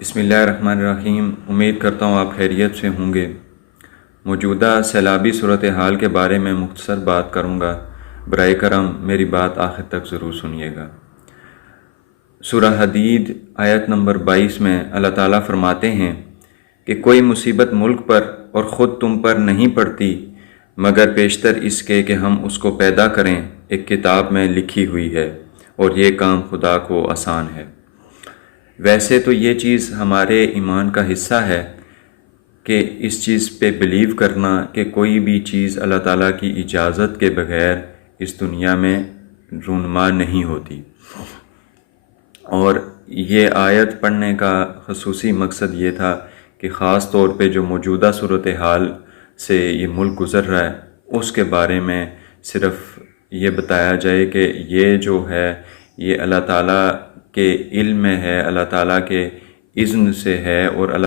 بسم اللہ الرحمن الرحیم۔ امید کرتا ہوں آپ خیریت سے ہوں گے۔ موجودہ سیلابی صورتحال کے بارے میں مختصر بات کروں گا، برائے کرم میری بات آخر تک ضرور سنیے گا۔ سورہ حدید آیت نمبر 22 میں اللہ تعالیٰ فرماتے ہیں کہ کوئی مصیبت ملک پر اور خود تم پر نہیں پڑتی مگر بیشتر اس کے کہ ہم اس کو پیدا کریں ایک کتاب میں لکھی ہوئی ہے، اور یہ کام خدا کو آسان ہے۔ ویسے تو یہ چیز ہمارے ایمان کا حصہ ہے کہ اس چیز پہ بلیو کرنا کہ کوئی بھی چیز اللہ تعالیٰ کی اجازت کے بغیر اس دنیا میں رونما نہیں ہوتی۔ اور یہ آیت پڑھنے کا خصوصی مقصد یہ تھا کہ خاص طور پہ جو موجودہ صورتحال سے یہ ملک گزر رہا ہے اس کے بارے میں صرف یہ بتایا جائے کہ یہ جو ہے یہ اللہ تعالیٰ کے علم میں ہے، اللہ تعالیٰ کے اذن سے ہے، اور اللہ